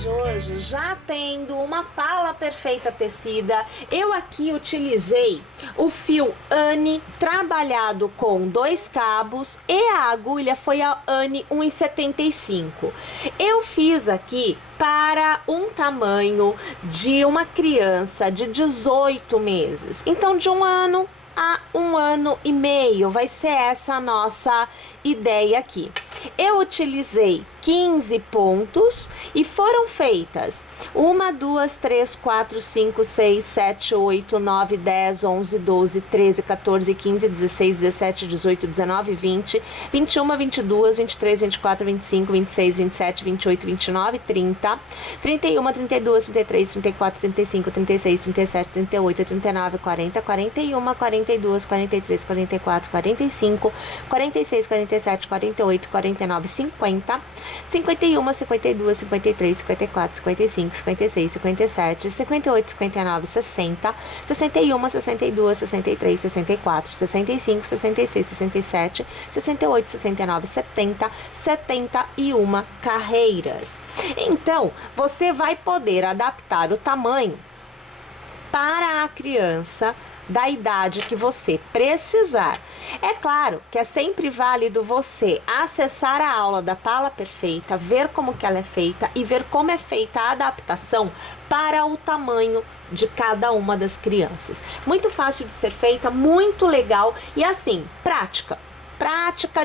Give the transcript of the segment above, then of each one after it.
de hoje, já tendo uma pala perfeita tecida, eu aqui utilizei o fio Anne trabalhado com 2 cabos e a agulha foi a Anne 1,75. Eu fiz aqui para um tamanho de uma criança de 18 meses, então de 1 ano a 1 ano e meio vai ser essa a nossa ideia aqui. Eu utilizei 15 pontos e foram feitas 1, 2, 3, 4, 5, 6, 7, 8, 9, 10, 11, 12, 13, 14, 15, 16, 17, 18, 19, 20, 21, 22, 23, 24, 25, 26, 27, 28, 29, 30, 31, 32, 33, 34, 35, 36, 37, 38, 39, 40, 41, 42, 43, 44, 45, 46, 47, 48, 49, 50, 51, 52, 53, 54, 55, 56, 57, 58, 59, 60, 61, 62, 63, 64, 65, 66, 67, 68, 69, 70, 71 carreiras. Então, você vai poder adaptar o tamanho para a criança da idade que você precisar. É claro que é sempre válido você acessar a aula da Pala Perfeita, ver como que ela é feita e ver como é feita a adaptação para o tamanho de cada uma das crianças. Muito fácil de ser feita, muito legal e assim, prática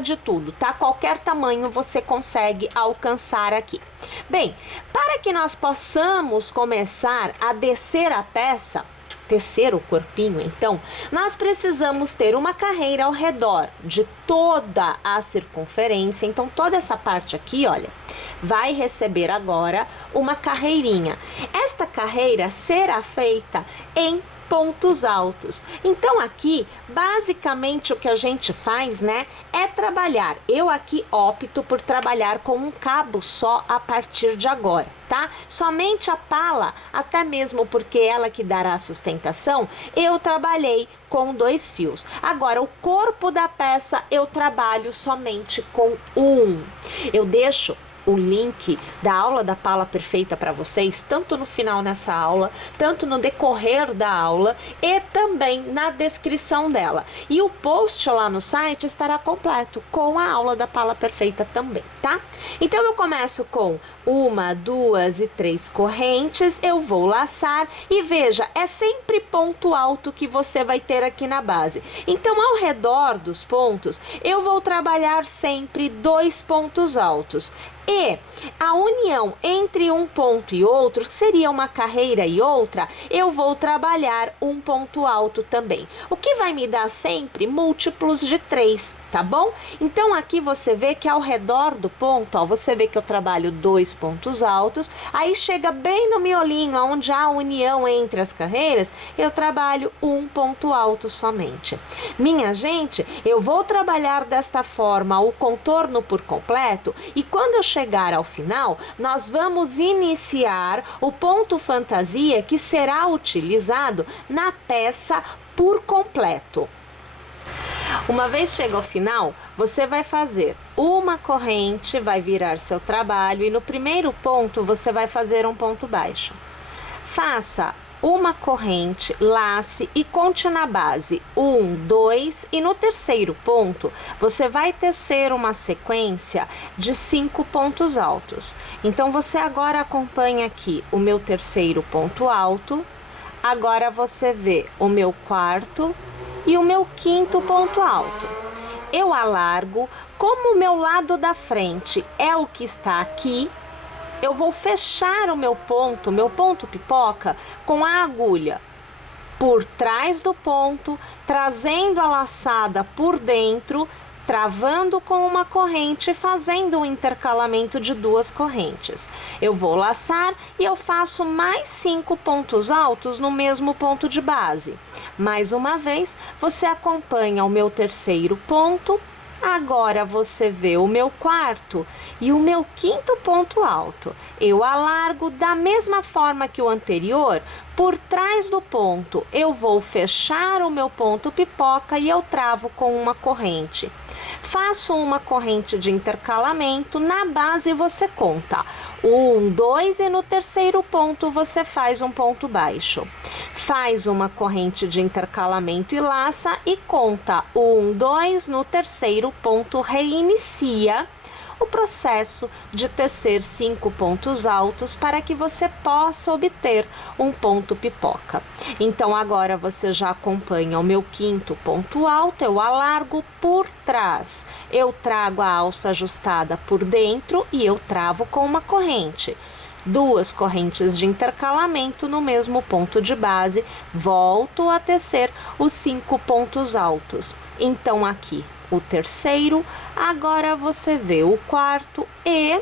de tudo, tá? Qualquer tamanho você consegue alcançar aqui. Bem, para que nós possamos começar a descer a peça, tecer o corpinho, então, nós precisamos ter uma carreira ao redor de toda a circunferência. Então, toda essa parte aqui, olha, vai receber agora uma carreirinha. Esta carreira será feita em pontos altos. Então aqui, basicamente o que a gente faz, né, é trabalhar. Eu aqui opto por trabalhar com um cabo só a partir de agora, tá? Somente a pala, até mesmo porque ela que dará a sustentação, eu trabalhei com 2 fios. Agora, o corpo da peça eu trabalho somente com um. Eu deixo o link da aula da Pala Perfeita para vocês, tanto no final nessa aula, tanto no decorrer da aula e também na descrição dela. E o post lá no site estará completo com a aula da Pala Perfeita também, tá? Então eu começo com 1, 2 e 3 correntes, eu vou laçar e veja, é sempre ponto alto que você vai ter aqui na base. Então ao redor dos pontos, eu vou trabalhar sempre 2 pontos altos. E a união entre um ponto e outro, que seria uma carreira e outra, eu vou trabalhar um ponto alto também. O que vai me dar sempre múltiplos de 3, tá bom? Então aqui você vê que ao redor do ponto, ó, você vê que eu trabalho 2 pontos altos, aí chega bem no miolinho, onde há a união entre as carreiras, eu trabalho um ponto alto somente. Minha gente, eu vou trabalhar desta forma o contorno por completo e quando eu chegar ao final, nós vamos iniciar o ponto fantasia que será utilizado na peça por completo. Uma vez chega ao final, você vai fazer uma corrente, vai virar seu trabalho e no primeiro ponto você vai fazer um ponto baixo. Faça uma corrente, lace e conte na base 1, 2 e no terceiro ponto você vai tecer uma sequência de 5 pontos altos. Então você agora acompanha aqui o meu terceiro ponto alto, agora você vê o meu quarto e o meu quinto ponto alto. Eu alargo, como o meu lado da frente é o que está aqui, eu vou fechar o meu ponto pipoca com a agulha por trás do ponto, trazendo a laçada por dentro, travando com uma corrente e fazendo um intercalamento de 2 correntes. Eu vou laçar e eu faço mais 5 pontos altos no mesmo ponto de base. Mais uma vez, você acompanha o meu terceiro ponto. Agora você vê o meu quarto e o meu quinto ponto alto. Eu alargo da mesma forma que o anterior, por trás do ponto eu vou fechar o meu ponto pipoca e eu travo com uma corrente. Faço uma corrente de intercalamento, na base você conta 1, 2 e no terceiro ponto você faz um ponto baixo. Faz uma corrente de intercalamento e laça e conta 1, 2, no terceiro ponto reinicia o processo de tecer 5 pontos altos para que você possa obter um ponto pipoca. Então agora você já acompanha o meu quinto ponto alto, eu alargo por trás, eu trago a alça ajustada por dentro e eu travo com uma corrente. 2 correntes de intercalamento no mesmo ponto de base, volto a tecer os 5 pontos altos. Então aqui o terceiro, agora você vê o quarto e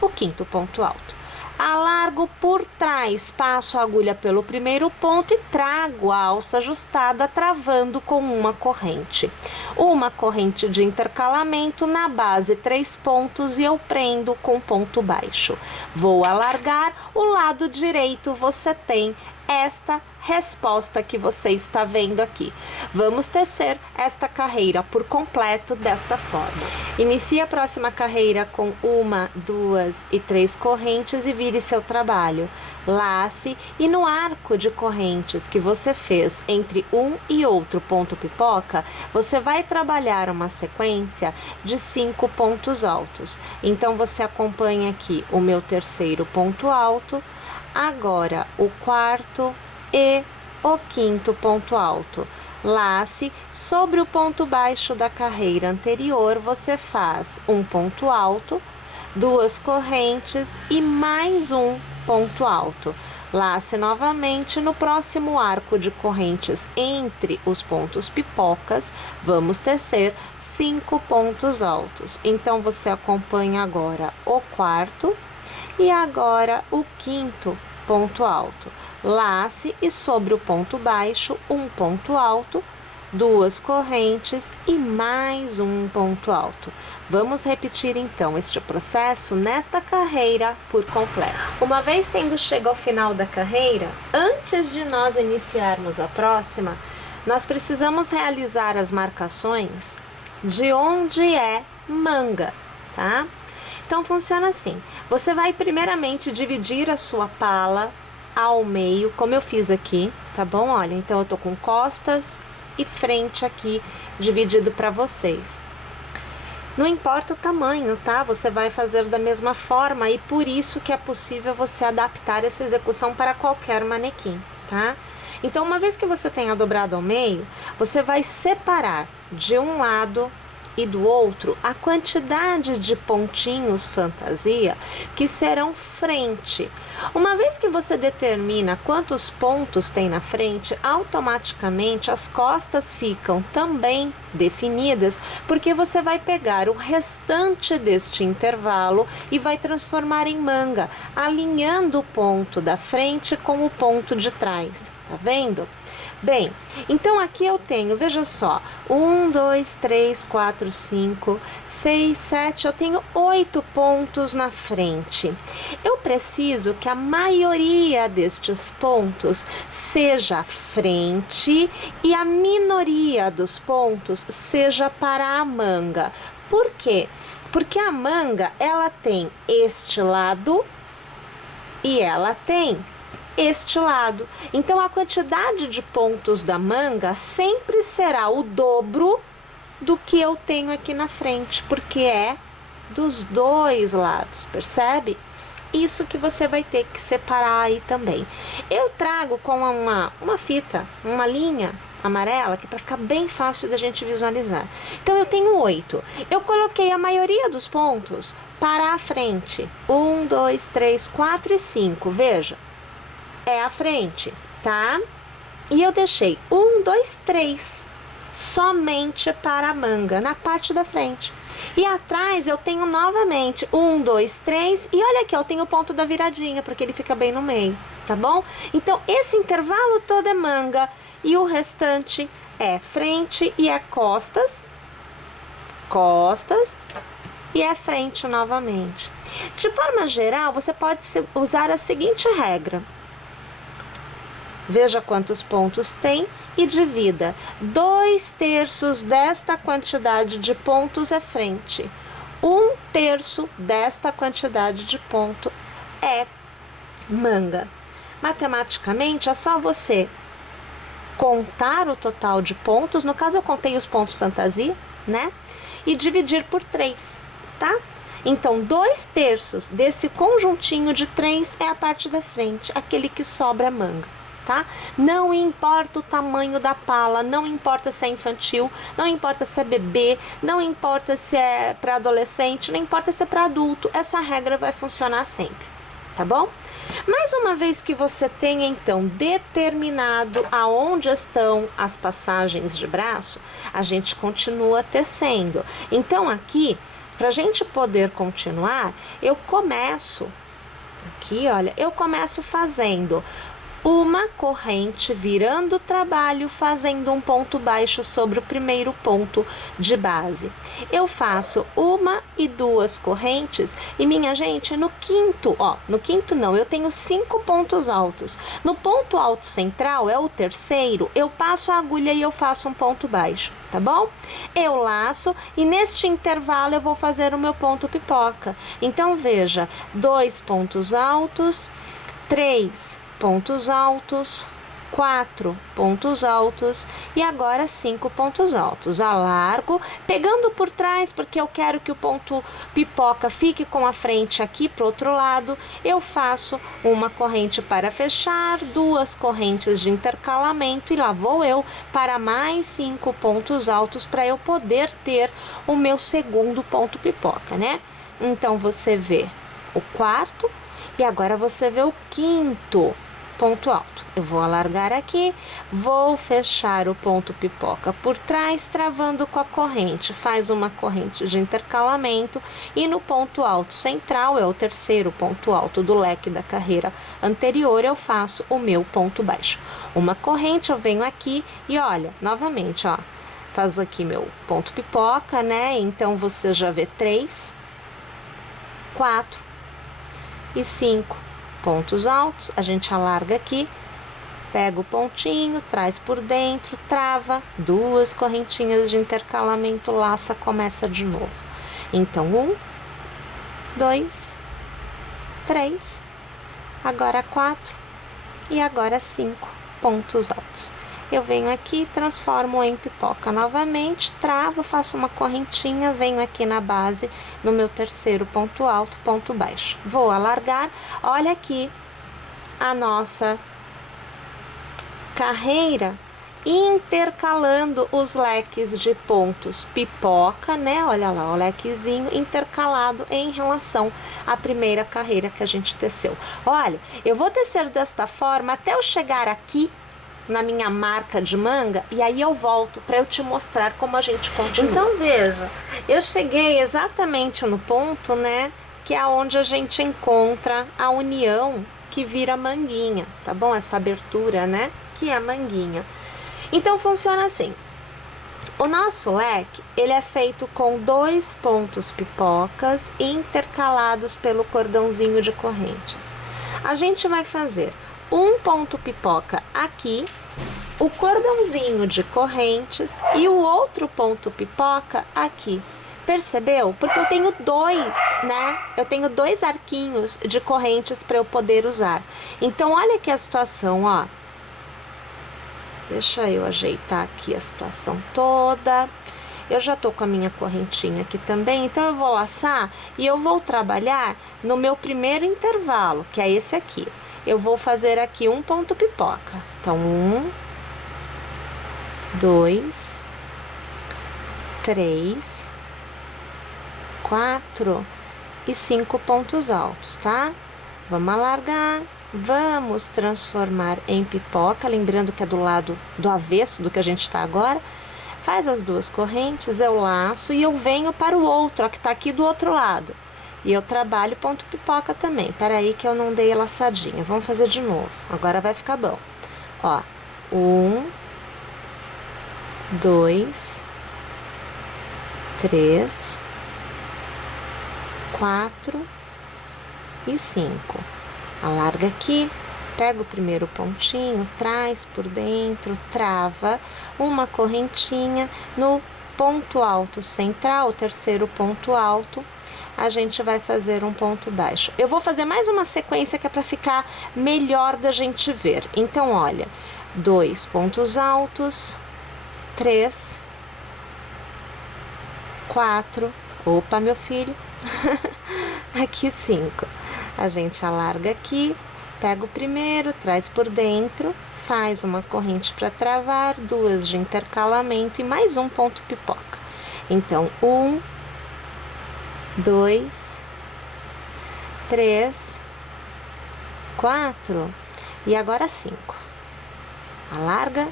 o quinto ponto alto. Alargo por trás, passo a agulha pelo primeiro ponto e trago a alça ajustada, travando com uma corrente. Uma corrente de intercalamento na base 3 pontos e eu prendo com ponto baixo. Vou alargar, o lado direito você tem esta resposta que você está vendo aqui. Vamos tecer esta carreira por completo desta forma. Inicie a próxima carreira com 1, 2 e 3 correntes e vire seu trabalho. Lace e no arco de correntes que você fez entre um e outro ponto pipoca, você vai trabalhar uma sequência de 5 pontos altos. Então você acompanha aqui o meu terceiro ponto alto, agora o quarto e o quinto ponto alto. Lace, sobre o ponto baixo da carreira anterior, você faz um ponto alto, 2 correntes e mais um ponto alto. Lace novamente, no próximo arco de correntes entre os pontos pipocas, vamos tecer 5 pontos altos. Então você acompanha agora o quarto e agora o quinto ponto alto. Lace e sobre o ponto baixo, um ponto alto, 2 correntes e mais um ponto alto. Vamos repetir então este processo nesta carreira por completo. Uma vez tendo chegado ao final da carreira, antes de nós iniciarmos a próxima, nós precisamos realizar as marcações de onde é manga, tá? Então funciona assim, você vai primeiramente dividir a sua pala ao meio, como eu fiz aqui, tá bom? Olha, então eu tô com costas e frente aqui, dividido para vocês. Não importa o tamanho, tá? Você vai fazer da mesma forma e por isso que é possível você adaptar essa execução para qualquer manequim, tá? Então, uma vez que você tenha dobrado ao meio, você vai separar de um lado e do outro a quantidade de pontinhos fantasia que serão frente. Uma vez que você determina quantos pontos tem na frente, automaticamente as costas ficam também definidas, porque você vai pegar o restante deste intervalo e vai transformar em manga, alinhando o ponto da frente com o ponto de trás, tá vendo? Bem, então aqui eu tenho, veja só, 1, 2, 3, 4, 5, 6, 7, eu tenho 8 pontos na frente. Eu preciso que a maioria destes pontos seja frente e a minoria dos pontos seja para a manga. Por quê? Porque a manga, ela tem este lado e ela tem este lado. Então a quantidade de pontos da manga sempre será o dobro do que eu tenho aqui na frente, porque é dos dois lados, percebe? Isso que você vai ter que separar aí também. Eu trago com uma fita, uma linha amarela, que é para ficar bem fácil da gente visualizar. Então eu tenho 8. Eu coloquei a maioria dos pontos para a frente. 1, 2, 3, 4 e 5. Veja. É a frente, tá? E eu deixei 1, 2, 3 somente para a manga, na parte da frente. E atrás eu tenho novamente 1, 2, 3 e olha aqui, eu tenho o ponto da viradinha, porque ele fica bem no meio, tá bom? Então esse intervalo todo é manga e o restante é frente e é costas, costas e é frente novamente. De forma geral, você pode usar a seguinte regra. Veja quantos pontos tem e divida. 2/3 desta quantidade de pontos é frente. 1/3 desta quantidade de ponto é manga. Matematicamente, é só você contar o total de pontos, no caso eu contei os pontos fantasia, né? E dividir por 3, tá? Então, 2/3 desse conjuntinho de 3 é a parte da frente, aquele que sobra manga, tá? Não importa o tamanho da pala, não importa se é infantil, não importa se é bebê, não importa se é para adolescente, não importa se é para adulto, essa regra vai funcionar sempre, tá bom? Mais uma vez que você tenha então determinado aonde estão as passagens de braço, a gente continua tecendo. Então aqui, para a gente poder continuar, eu começo aqui, olha, eu começo fazendo uma corrente, virando o trabalho, fazendo um ponto baixo sobre o primeiro ponto de base. Eu faço 1 e 2 correntes e, minha gente, no quinto, ó, no quinto não, eu tenho 5 pontos altos. No ponto alto central, é o terceiro, eu passo a agulha e eu faço um ponto baixo, tá bom? Eu laço e neste intervalo eu vou fazer o meu ponto pipoca. Então, veja, 2 pontos altos, 3 pontos altos, 4 pontos altos e agora 5 pontos altos. Alargo, pegando por trás, porque eu quero que o ponto pipoca fique com a frente aqui pro outro lado, eu faço uma corrente para fechar, 2 correntes de intercalamento e lá vou eu para mais 5 pontos altos para eu poder ter o meu segundo ponto pipoca, né? Então, você vê o quarto e agora você vê o quinto ponto alto. Eu vou alargar aqui, vou fechar o ponto pipoca por trás, travando com a corrente. Faz uma corrente de intercalamento e no ponto alto central, é o terceiro ponto alto do leque da carreira anterior, eu faço o meu ponto baixo. Uma corrente, eu venho aqui e olha, novamente, ó, faz aqui meu ponto pipoca, né? Então, você já vê 3, 4 e 5 pontos altos, a gente alarga aqui, pega o pontinho, traz por dentro, trava, 2 correntinhas de intercalamento, laça, começa de novo. Então, 1, 2, 3, agora 4 e agora 5 pontos altos. Eu venho aqui, transformo em pipoca novamente, travo, faço uma correntinha, venho aqui na base, no meu terceiro ponto alto, ponto baixo. Vou alargar, olha aqui a nossa carreira intercalando os leques de pontos pipoca, né? Olha lá, o lequezinho intercalado em relação à primeira carreira que a gente teceu. Olha, eu vou tecer desta forma até eu chegar aqui na minha marca de manga e aí eu volto para eu te mostrar como a gente continua. Então, veja, eu cheguei exatamente no ponto, né, que é onde a gente encontra a união que vira manguinha, tá bom? Essa abertura, né, que é a manguinha. Então, funciona assim. O nosso leque, ele é feito com 2 pontos pipocas intercalados pelo cordãozinho de correntes. A gente vai fazer um ponto pipoca aqui, o cordãozinho de correntes e o outro ponto pipoca aqui. Percebeu? Porque eu tenho 2, né? Eu tenho 2 arquinhos de correntes para eu poder usar. Então, olha aqui a situação, ó. Deixa eu ajeitar aqui a situação toda. Eu já tô com a minha correntinha aqui também, então eu vou laçar e eu vou trabalhar no meu primeiro intervalo, que é esse aqui. Eu vou fazer aqui um ponto pipoca. Então, 1, 2, 3, 4 e 5 pontos altos, tá? Vamos alargar, vamos transformar em pipoca, lembrando que é do lado do avesso do que a gente está agora. Faz as 2 correntes, eu laço e eu venho para o outro, ó, que tá aqui do outro lado. E eu trabalho ponto pipoca também. Peraí que eu não dei a laçadinha. Vamos fazer de novo. Agora vai ficar bom. Ó, 1, 2, 3, 4 e 5. Alarga aqui, Pega o primeiro pontinho, traz por dentro, trava uma correntinha no ponto alto central, o terceiro ponto alto, a gente vai fazer um ponto baixo. Eu vou fazer mais uma sequência que é para ficar melhor da gente ver. Então, olha, 2 pontos altos, 3, 4, opa, meu filho, aqui 5. A gente alarga aqui, pega o primeiro, traz por dentro, faz uma corrente para travar, 2 de intercalamento e mais um ponto pipoca. Então, 1, 2, 3, 4 e agora 5. Alarga,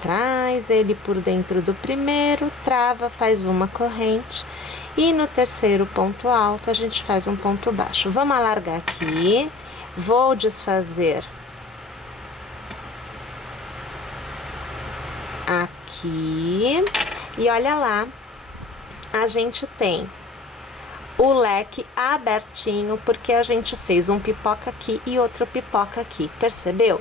traz ele por dentro do primeiro, trava, faz uma corrente e no terceiro ponto alto a gente faz um ponto baixo. Vamos alargar aqui, vou desfazer aqui e olha lá, a gente tem o leque abertinho, porque a gente fez um pipoca aqui e outro pipoca aqui, percebeu?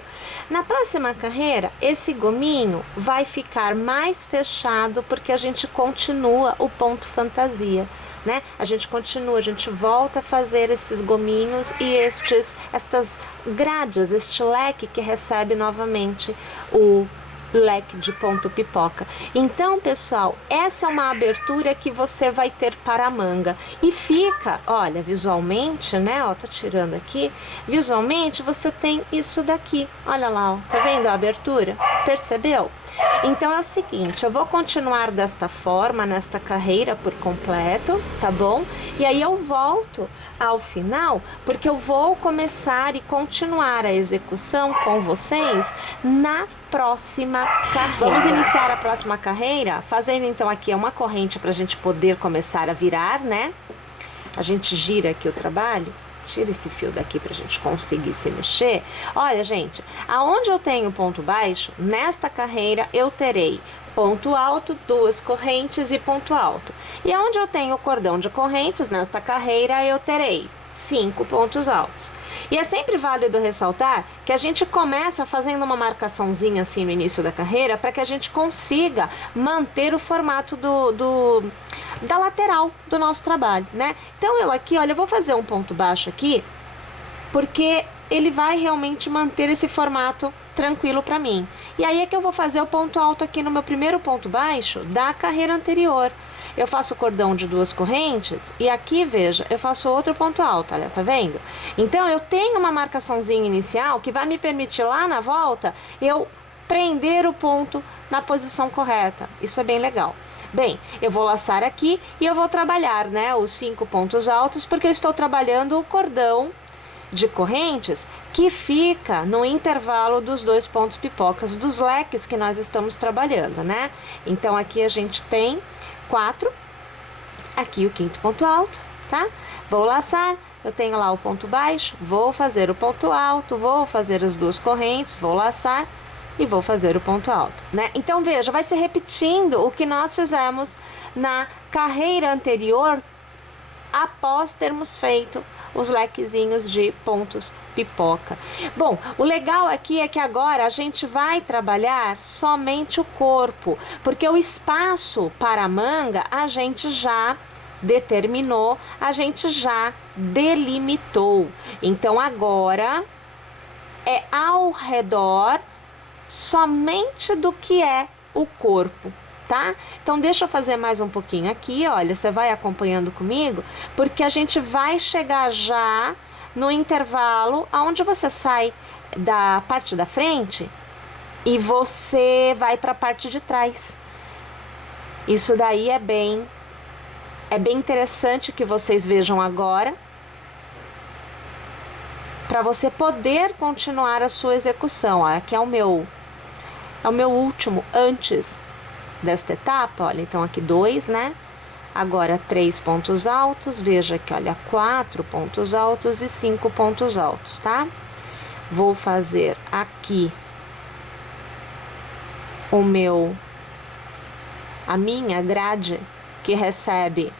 Na próxima carreira, esse gominho vai ficar mais fechado, porque a gente continua o ponto fantasia, né? A gente continua, a gente volta a fazer esses gominhos e estas grades, este leque que recebe novamente o leque de ponto pipoca. Então, pessoal, essa é uma abertura que você vai ter para a manga e fica, olha, visualmente, né, ó, tô tirando aqui, visualmente você tem isso daqui, olha lá, ó, tá vendo a abertura? Percebeu? Então é o seguinte, eu vou continuar desta forma, nesta carreira por completo, tá bom? E aí eu volto ao final, porque eu vou começar e continuar a execução com vocês na próxima carreira. Vamos iniciar a próxima carreira, fazendo então aqui uma corrente pra gente poder começar a virar, né? A gente gira aqui o trabalho. Tira esse fio daqui pra gente conseguir se mexer. Olha, gente, aonde eu tenho ponto baixo, nesta carreira eu terei ponto alto, 2 correntes e ponto alto. E aonde eu tenho cordão de correntes, nesta carreira eu terei 5 pontos altos. E é sempre válido ressaltar que a gente começa fazendo uma marcaçãozinha assim no início da carreira para que a gente consiga manter o formato da lateral do nosso trabalho, né? Então eu aqui, olha, eu vou fazer um ponto baixo aqui, porque ele vai realmente manter esse formato tranquilo para mim. E aí é que eu vou fazer o ponto alto aqui no meu primeiro ponto baixo da carreira anterior. Eu faço o cordão de 2 correntes e aqui, veja, eu faço outro ponto alto, olha, tá vendo? Então eu tenho uma marcaçãozinha inicial que vai me permitir lá na volta eu prender o ponto na posição correta. Isso é bem legal. Bem, eu vou laçar aqui e eu vou trabalhar, né, os 5 pontos altos, porque eu estou trabalhando o cordão de correntes que fica no intervalo dos 2 pontos pipocas dos leques que nós estamos trabalhando, né? Então aqui a gente tem 4, aqui o 5º ponto alto, tá? Vou laçar, eu tenho lá o ponto baixo, vou fazer o ponto alto, vou fazer as 2 correntes, vou laçar e vou fazer o ponto alto, né? Então, veja, vai se repetindo o que nós fizemos na carreira anterior após termos feito os lequezinhos de pontos pipoca. Bom, o legal aqui é que agora a gente vai trabalhar somente o corpo, porque o espaço para a manga a gente já determinou, a gente já delimitou. Então, agora é ao redor somente do que é o corpo, tá? Então deixa eu fazer mais um pouquinho aqui, olha, você vai acompanhando comigo, porque a gente vai chegar já no intervalo aonde você sai da parte da frente e você vai para a parte de trás. Isso daí é bem interessante que vocês vejam agora, para você poder continuar a sua execução. Ó, aqui é o meu último antes desta etapa, olha, então aqui 2, né? Agora 3 pontos altos, veja aqui, olha, 4 pontos altos e 5 pontos altos, tá? Vou fazer aqui a minha grade, que recebe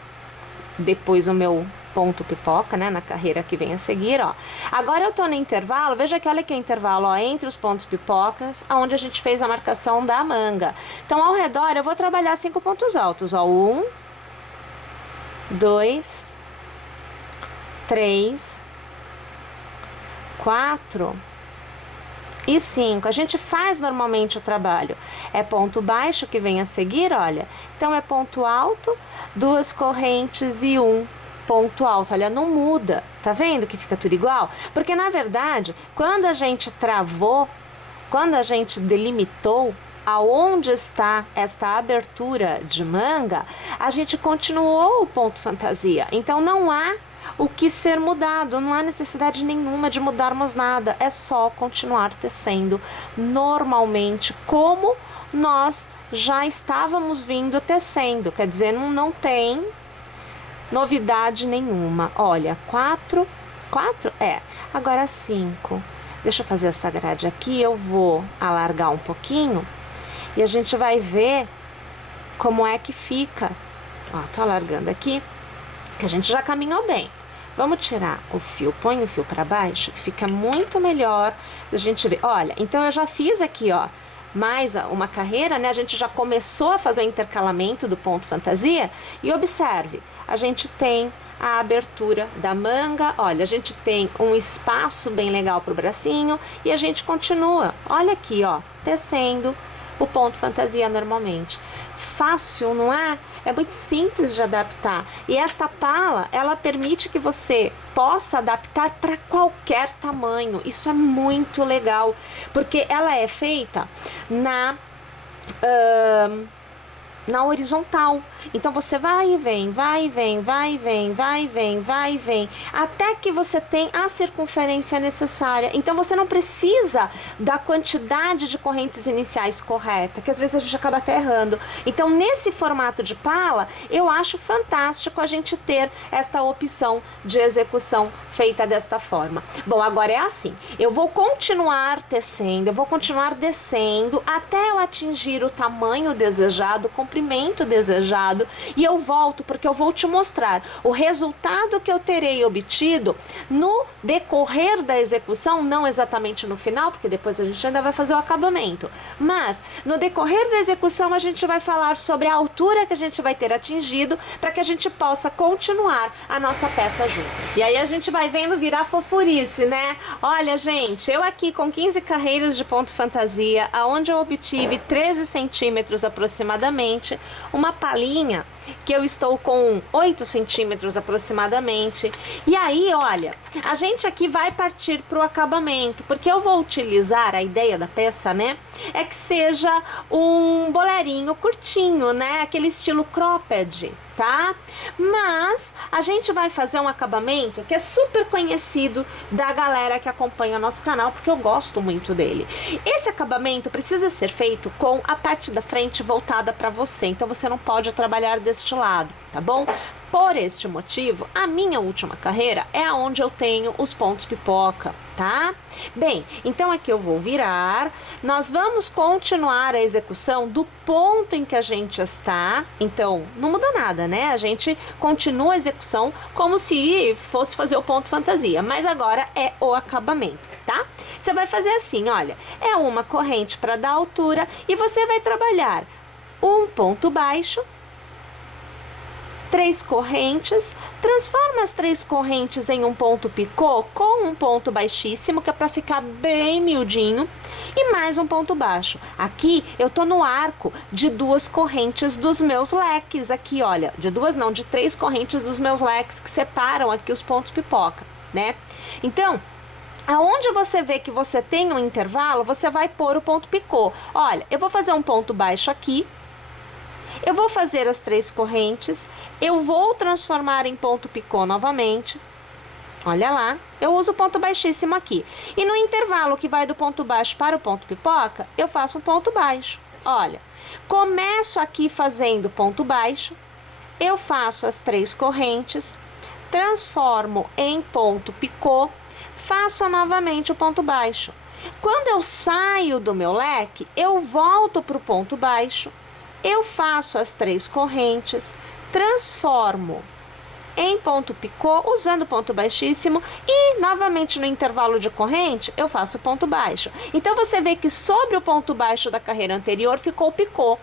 depois o meu ponto pipoca, né, na carreira que vem a seguir, ó. Agora eu tô no intervalo, veja que olha aqui o intervalo, ó, entre os pontos pipocas, onde a gente fez a marcação da manga. Então, ao redor, eu vou trabalhar 5 pontos altos, ó, 1, 2, 3, 4 e 5. A gente faz normalmente o trabalho. É ponto baixo que vem a seguir, olha. Então, é ponto alto, 2 correntes e 1 ponto alto. Olha, não muda. Tá vendo que fica tudo igual? Porque, na verdade, quando a gente travou, quando a gente delimitou aonde está esta abertura de manga, a gente continuou o ponto fantasia. Então, não há o que ser mudado, não há necessidade nenhuma de mudarmos nada, é só continuar tecendo normalmente como nós já estávamos vindo tecendo, quer dizer, não tem novidade nenhuma. Olha, 4, agora 5. Deixa eu fazer essa grade aqui, eu vou alargar um pouquinho e a gente vai ver como é que fica. Ó, tô alargando aqui, que a gente já caminhou bem. Vamos tirar o fio, põe o fio para baixo, que fica muito melhor a gente ver. Olha, então eu já fiz aqui, ó, mais uma carreira, né? A gente já começou a fazer o intercalamento do ponto fantasia e observe, a gente tem a abertura da manga, olha, a gente tem um espaço bem legal pro bracinho e a gente continua, olha aqui, ó, tecendo o ponto fantasia normalmente. Fácil, não é? É muito simples de adaptar. E esta pala, ela permite que você possa adaptar para qualquer tamanho. Isso é muito legal, porque ela é feita na horizontal. Então você vai e vem, vai e vem, vai e vem, vai e vem, vai e vem, até que você tem a circunferência necessária. Então você não precisa da quantidade de correntes iniciais correta, que às vezes a gente acaba até errando. Então nesse formato de pala, eu acho fantástico a gente ter esta opção de execução feita desta forma. Bom, agora é assim, eu vou continuar tecendo, eu vou continuar descendo até eu atingir o tamanho desejado, o comprimento desejado, e eu volto porque eu vou te mostrar o resultado que eu terei obtido no decorrer da execução, não exatamente no final, porque depois a gente ainda vai fazer o acabamento, mas no decorrer da execução a gente vai falar sobre a altura que a gente vai ter atingido para que a gente possa continuar a nossa peça juntas. E aí a gente vai vendo virar fofurice, né? Olha, gente, eu aqui com 15 carreiras de ponto fantasia, aonde eu obtive 13 centímetros aproximadamente, uma palinha que eu estou com 8 centímetros aproximadamente. E aí, olha, a gente aqui vai partir para o acabamento, porque eu vou utilizar, a ideia da peça, né, é que seja um bolerinho curtinho, né, aquele estilo cropped, tá? Mas a gente vai fazer um acabamento que é super conhecido da galera que acompanha nosso canal, porque eu gosto muito dele. Esse acabamento precisa ser feito com a parte da frente voltada para você, então você não pode trabalhar deste lado, tá bom? Por este motivo, a minha última carreira é aonde eu tenho os pontos pipoca, tá? Bem, então aqui eu vou virar, nós vamos continuar a execução do ponto em que a gente está, então não muda nada, né? A gente continua a execução como se fosse fazer o ponto fantasia, mas agora é o acabamento, tá? Você vai fazer assim, olha, é uma corrente para dar altura e você vai trabalhar um ponto baixo, 3 correntes, transforma as 3 correntes em um ponto picô com um ponto baixíssimo, que é para ficar bem miudinho, e mais um ponto baixo. Aqui eu tô no arco de 2 correntes dos meus leques, aqui olha, de 2 não, de 3 correntes dos meus leques que separam aqui os pontos pipoca, né? Então, aonde você vê que você tem um intervalo, você vai pôr o ponto picô. Olha, eu vou fazer um ponto baixo aqui, eu vou fazer as 3 correntes, eu vou transformar em ponto picô novamente, olha lá, eu uso ponto baixíssimo aqui, e no intervalo que vai do ponto baixo para o ponto pipoca, eu faço um ponto baixo, olha, começo aqui fazendo ponto baixo, eu faço as 3 correntes, transformo em ponto picô, faço novamente o ponto baixo, quando eu saio do meu leque, eu volto para o ponto baixo, eu faço as 3 correntes, transformo em ponto picô, usando ponto baixíssimo, e novamente no intervalo de corrente eu faço ponto baixo. Então você vê que sobre o ponto baixo da carreira anterior ficou picô.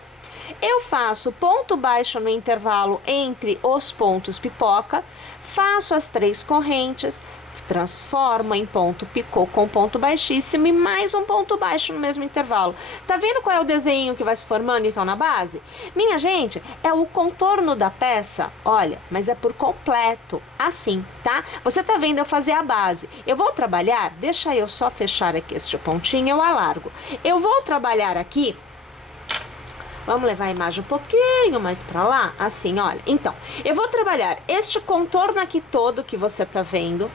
Eu faço ponto baixo no intervalo entre os pontos pipoca, faço as 3 correntes, transformo em ponto picô com ponto baixíssimo e mais um ponto baixo no mesmo intervalo. Tá vendo qual é o desenho que vai se formando então na base? Minha gente, é o contorno da peça, olha, mas é por completo, assim, tá? Você tá vendo eu fazer a base. Eu vou trabalhar, deixa eu só fechar aqui este pontinho, eu alargo. Eu vou trabalhar aqui. Vamos levar a imagem um pouquinho mais pra lá, assim, olha. Então, eu vou trabalhar este contorno aqui todo que você tá vendo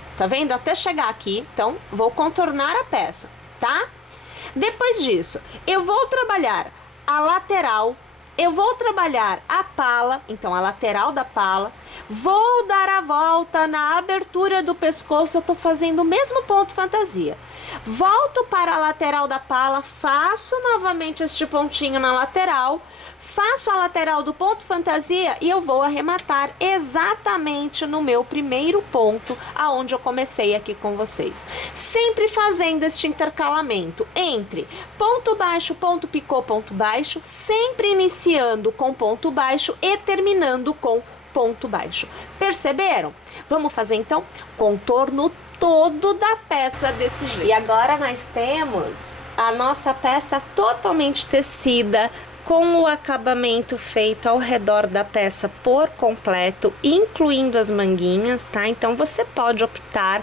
até chegar aqui. Então, vou contornar a peça, tá? Depois disso, eu vou trabalhar a lateral, eu vou trabalhar a pala, então a lateral da pala, vou dar a volta na abertura do pescoço, eu tô fazendo o mesmo ponto fantasia. Volto para a lateral da pala, faço novamente este pontinho na lateral, faço a lateral do ponto fantasia e eu vou arrematar exatamente no meu primeiro ponto, aonde eu comecei aqui com vocês. Sempre fazendo este intercalamento entre ponto baixo, ponto picô, ponto baixo, sempre iniciando com ponto baixo e terminando com ponto baixo. Perceberam? Vamos fazer então contorno todo da peça desse jeito. E agora nós temos a nossa peça totalmente tecida, com o acabamento feito ao redor da peça por completo, incluindo as manguinhas, tá? Então você pode optar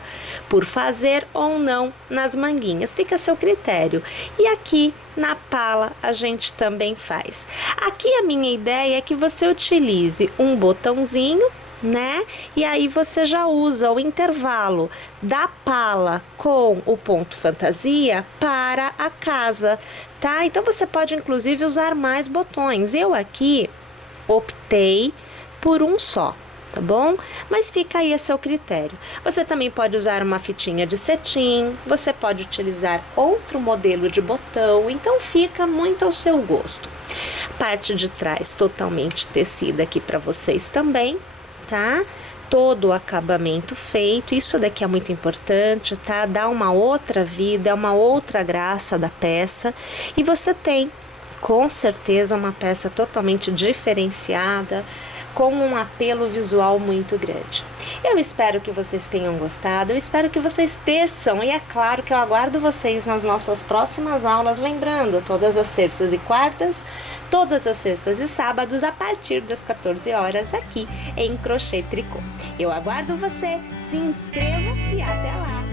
por fazer ou não nas manguinhas, fica a seu critério. E aqui na pala a gente também faz. Aqui a minha ideia é que você utilize um botãozinho, né? E aí você já usa o intervalo da pala com o ponto fantasia para a casa, tá? Então você pode inclusive usar mais botões. Eu aqui optei por um só, tá bom? Mas fica aí a seu critério. Você também pode usar uma fitinha de cetim, você pode utilizar outro modelo de botão, então fica muito ao seu gosto. Parte de trás totalmente tecida aqui para vocês também, tá? Todo o acabamento feito, isso daqui é muito importante, tá? Dá uma outra vida, uma outra graça da peça e você tem, com certeza, uma peça totalmente diferenciada, com um apelo visual muito grande. Eu espero que vocês tenham gostado, eu espero que vocês teçam e é claro que eu aguardo vocês nas nossas próximas aulas, lembrando, todas as terças e quartas, todas as sextas e sábados a partir das 14 horas aqui em Crochê Tricô. Eu aguardo você, se inscreva e até lá!